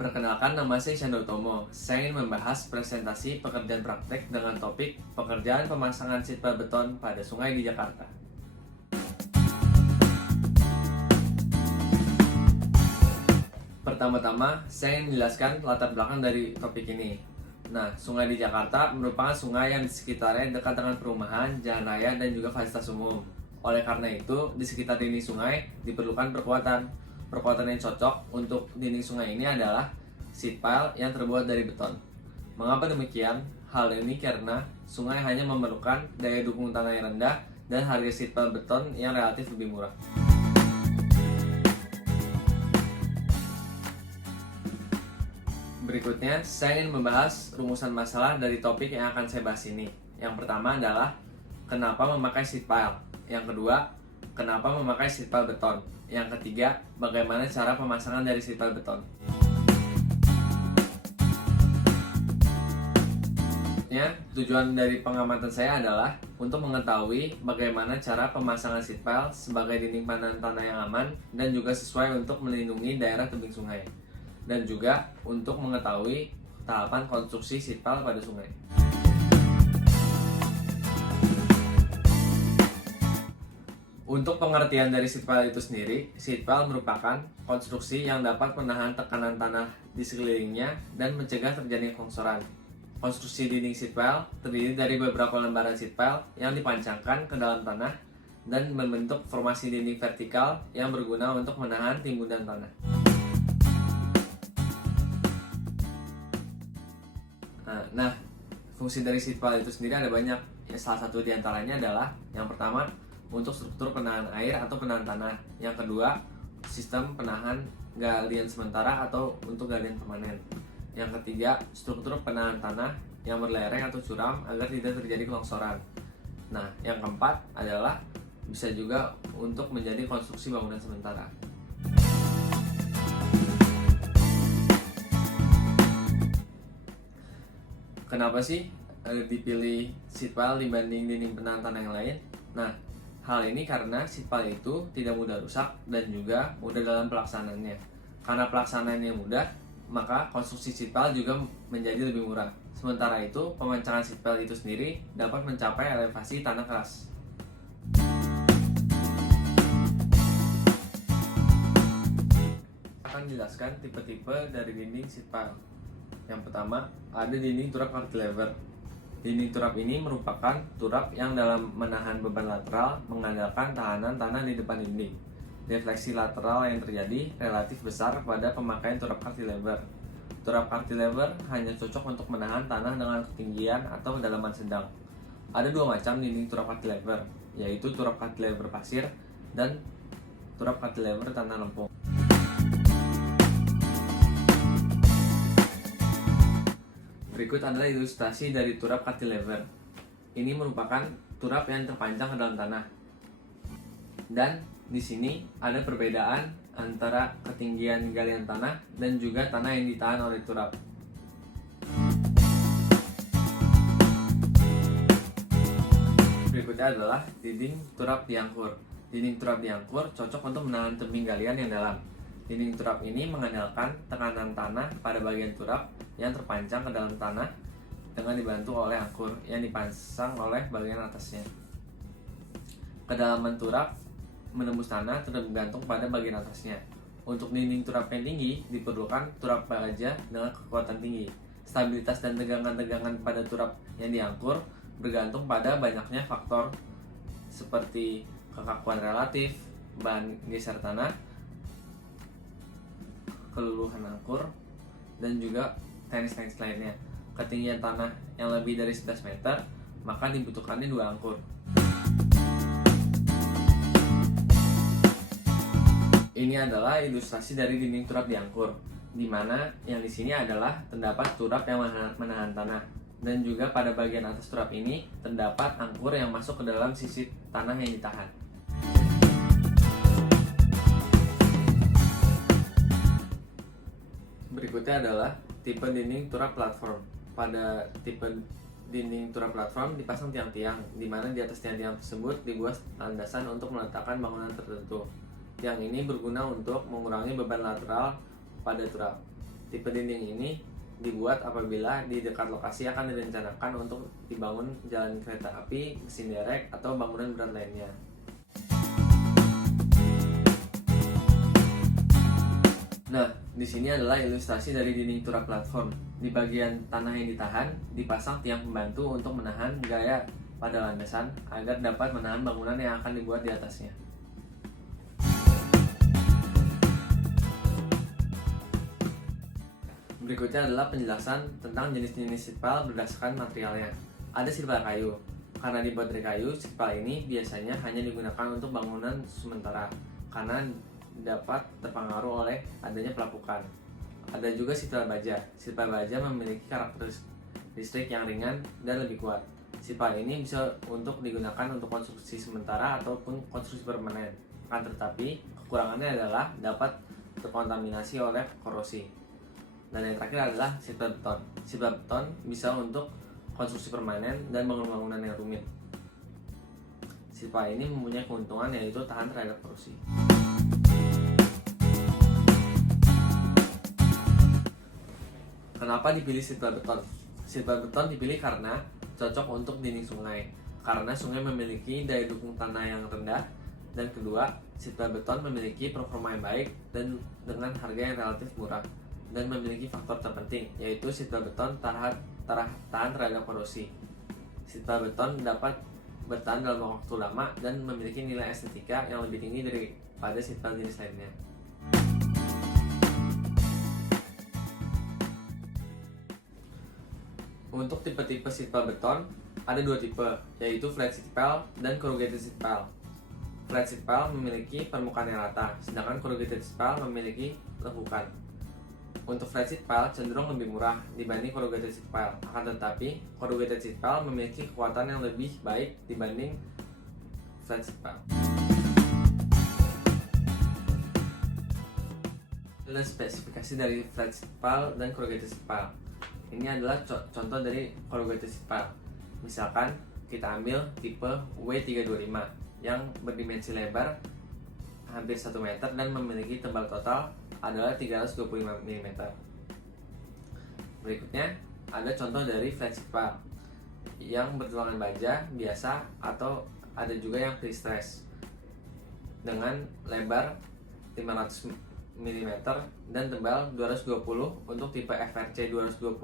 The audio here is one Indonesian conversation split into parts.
Perkenalkan, nama saya Chandra Utomo. Saya ingin membahas presentasi pekerjaan praktek dengan topik pekerjaan pemasangan sitpal beton pada sungai di Jakarta. Pertama-tama, saya ingin menjelaskan latar belakang dari topik ini. Nah, sungai di Jakarta merupakan sungai yang di sekitarnya dekat dengan perumahan, jalan raya, dan juga fasilitas umum. Oleh karena itu, di sekitar dinding sungai diperlukan perkuatan. Perkuatan yang cocok untuk dinding sungai ini adalah sitpal yang terbuat dari beton. Mengapa demikian? Hal ini karena sungai hanya memerlukan daya dukung tanah yang rendah dan harga sitpal beton yang relatif lebih murah. Berikutnya, saya ingin membahas rumusan masalah dari topik yang akan saya bahas ini. Yang pertama adalah kenapa memakai sitpal. Yang kedua, kenapa memakai sitpal beton. Yang ketiga, bagaimana cara pemasangan dari sitpal beton. Tujuan dari pengamatan saya adalah untuk mengetahui bagaimana cara pemasangan sitpal sebagai dinding panahan tanah yang aman dan juga sesuai untuk melindungi daerah tebing sungai, dan juga untuk mengetahui tahapan konstruksi sitpal pada sungai. Untuk pengertian dari sitpal itu sendiri, sitpal merupakan konstruksi yang dapat menahan tekanan tanah di sekelilingnya dan mencegah terjadinya longsoran. Konstruksi dinding sitpal terdiri dari beberapa lembaran sitpal yang dipancangkan ke dalam tanah dan membentuk formasi dinding vertikal yang berguna untuk menahan timbunan tanah. Nah, fungsi dari sitpal itu sendiri ada banyak. Salah satu di antaranya adalah yang pertama, untuk struktur penahan air atau penahan tanah. Yang kedua, sistem penahan galian sementara atau untuk galian permanen. Yang ketiga, struktur penahan tanah yang berlereng atau curam agar tidak terjadi kelongsoran. Nah, yang keempat adalah bisa juga untuk menjadi konstruksi bangunan sementara. Kenapa sih dipilih sitpal dibanding dinding penahan tanah yang lain? Nah, hal ini karena sitpal itu tidak mudah rusak dan juga mudah dalam pelaksanaannya. Karena pelaksanaannya mudah, maka konstruksi sitpal juga menjadi lebih murah. Sementara itu, pemancangan sitpal itu sendiri dapat mencapai elevasi tanah keras. Akan menjelaskan tipe-tipe dari dinding sitpal. Yang pertama, ada dinding turap cantilever. Dinding turap ini merupakan turap yang dalam menahan beban lateral mengandalkan tahanan tanah di depan dinding. Defleksi lateral yang terjadi relatif besar pada pemakaian turap cantilever. Turap cantilever hanya cocok untuk menahan tanah dengan ketinggian atau kedalaman sedang. Ada dua macam dinding turap cantilever, yaitu turap cantilever pasir dan turap cantilever tanah lempung. Berikut adalah ilustrasi dari turap cantilever. Ini merupakan turap yang terpanjang ke dalam tanah. Dan di sini ada perbedaan antara ketinggian galian tanah dan juga tanah yang ditahan oleh turap. Berikutnya adalah dinding turap diangkur. Dinding turap diangkur cocok untuk menahan tebing galian yang dalam. Dinding turap ini mengandalkan tekanan tanah pada bagian turap yang terpanjang ke dalam tanah dengan dibantu oleh angkur yang dipasang oleh bagian atasnya. Kedalaman turap menembus tanah tergantung pada bagian atasnya. Untuk dinding turap yang tinggi diperlukan turap baja dengan kekuatan tinggi. Stabilitas dan tegangan-tegangan pada turap yang diangkur bergantung pada banyaknya faktor seperti kekakuan relatif, bahan geser tanah, keluluhan angkur, dan juga teknis-teknis lainnya. Ketinggian tanah yang lebih dari 11 meter, maka dibutuhkannya dua angkur. Ini adalah ilustrasi dari dinding turap diangkur, di mana yang di sini adalah terdapat turap yang menahan tanah, dan juga pada bagian atas turap ini terdapat angkur yang masuk ke dalam sisi tanah yang ditahan. Berikutnya adalah tipe dinding turap platform. Pada tipe dinding turap platform dipasang tiang-tiang, di mana di atas tiang-tiang tersebut dibuat landasan untuk meletakkan bangunan tertentu. Tiang ini berguna untuk mengurangi beban lateral pada turap. Tipe dinding ini dibuat apabila di dekat lokasi akan direncanakan untuk dibangun jalan kereta api, mesin derek, atau bangunan berat lainnya. Nah, di sini adalah ilustrasi dari dinding turap platform. Di bagian tanah yang ditahan, dipasang tiang pembantu untuk menahan gaya pada landasan agar dapat menahan bangunan yang akan dibuat di atasnya. Berikutnya adalah penjelasan tentang jenis-jenis sitpal berdasarkan materialnya. Ada sitpal kayu. Karena dibuat dari kayu, sitpal ini biasanya hanya digunakan untuk bangunan sementara karena dapat terpengaruh oleh adanya pelapukan. Ada juga sitpal baja. Sitpal baja memiliki karakteristik yang ringan dan lebih kuat. Sitpal ini bisa untuk digunakan untuk konstruksi sementara ataupun konstruksi permanen. Akan tetapi, kekurangannya adalah dapat terkontaminasi oleh korosi. Dan yang terakhir adalah sitpal beton. Sitpal beton bisa untuk konstruksi permanen dan bangunan-bangunan yang rumit. Sitpal ini mempunyai keuntungan yaitu tahan terhadap korosi. Kenapa dipilih sitpal beton? Sitpal beton dipilih karena cocok untuk dinding sungai. Karena sungai memiliki daya dukung tanah yang rendah. Dan kedua, sitpal beton memiliki performa yang baik dan dengan harga yang relatif murah. Dan memiliki faktor terpenting, yaitu sitpal beton tahan terhadap korosi. Sitpal beton dapat bertahan dalam waktu lama dan memiliki nilai estetika yang lebih tinggi daripada sitpal jenis lainnya. Untuk tipe-tipe sitpal beton, ada dua tipe, yaitu flat sitpal dan corrugated sitpal. Flat sitpal memiliki permukaan yang rata, sedangkan corrugated sitpal memiliki lekukan. Untuk flat sitpal cenderung lebih murah dibanding corrugated sitpal. Akan tetapi, corrugated sitpal memiliki kekuatan yang lebih baik dibanding flat sitpal. Adalah spesifikasi dari flat sitpal dan corrugated sitpal. Ini adalah contoh dari corrugated sitpal. Misalkan kita ambil tipe W325 yang berdimensi lebar hampir 1 meter dan memiliki tebal total adalah 325 mm. Berikutnya ada contoh dari flat sitpal yang bertulangan baja biasa atau ada juga yang pre-stress dengan lebar 500 mm dan tebal 220 untuk tipe FRC 220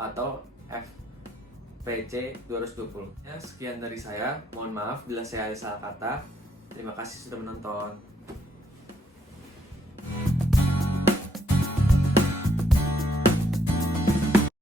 atau FPC 220. Ya, sekian dari saya. Mohon maaf bila saya ada salah kata. Terima kasih sudah menonton.